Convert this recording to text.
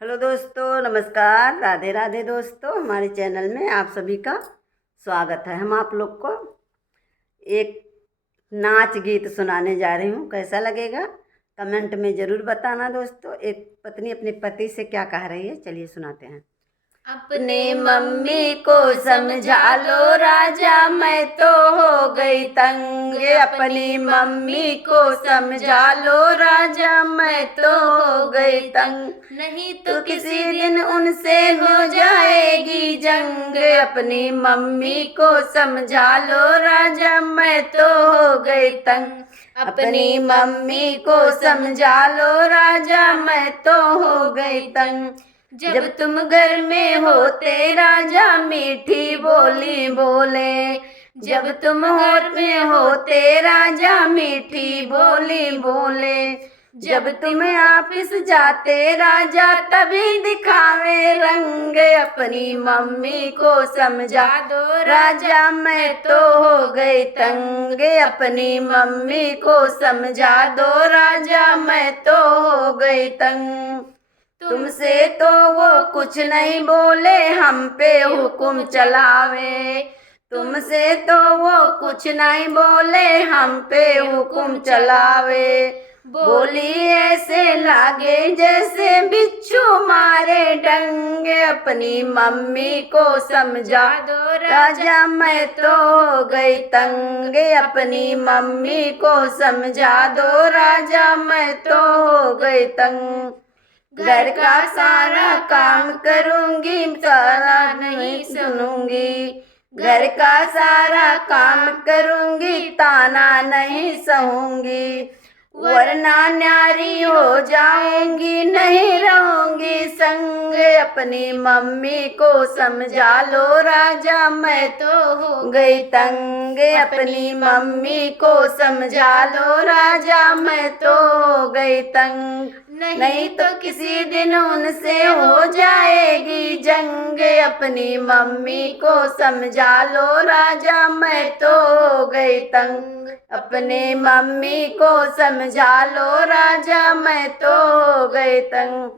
Hello दोस्तों, नमस्कार, राधे राधे दोस्तों। हमारे चैनल में आप सभी का स्वागत है। हम आप लोग को एक नाच गीत सुनाने जा रही हूँ। कैसा लगेगा कमेंट में ज़रूर बताना दोस्तों। एक पत्नी अपने पति से क्या कह रही है, चलिए सुनाते हैं। अपने मम्मी को समझा लो राजा, मैं तो हो गई तंग। अपनी मम्मी को समझा लो राजा, मैं तो हो गई तंग। नहीं तो किसी दिन उनसे हो जाएगी जंग। अपनी मम्मी को समझा लो राजा, मैं तो हो गई तंग। अपनी मम्मी को समझा लो राजा, मैं तो हो गई तंग। जब तुम घर में होते राजा, मीठी बोली बोले। जब तुम घर में होते राजा, मीठी बोली बोले। जब तुम ऑफिस जाते राजा, तभी दिखावे रंग। अपनी मम्मी को समझा दो राजा, मैं तो हो गई तंग। अपनी मम्मी को समझा दो राजा, मैं तो हो गई तंग। तुमसे तो वो कुछ नहीं बोले, हम पे हुक्म चलावे। तुमसे तो वो कुछ नहीं बोले, हम पे हुक्म चलावे। बोली ऐसे लागे जैसे बिच्छू मारे डंग। अपनी मम्मी को समझा दो राजा, मैं तो हो गई तंग। अपनी मम्मी को समझा दो राजा, मैं तो हो गई तंग। घर का सारा काम करूंगी, ताना नहीं सुनूंगी। घर का सारा काम करूंगी, ताना नहीं सहूंगी। वरना न्यारी हो जाऊंगी, नहीं रहूंगी संग। अपनी मम्मी को समझा लो राजा, मैं तो हो गई तंग। अपनी मम्मी को समझा लो राजा, मैं तो हो गई तंग। नहीं तो किसी दिन उनसे हो जाएगी जंग। अपनी मम्मी को समझा लो राजा, मैं तो हो गई तंग। अपने मम्मी को समझा लो राजा, मैं तो हो गई तंग।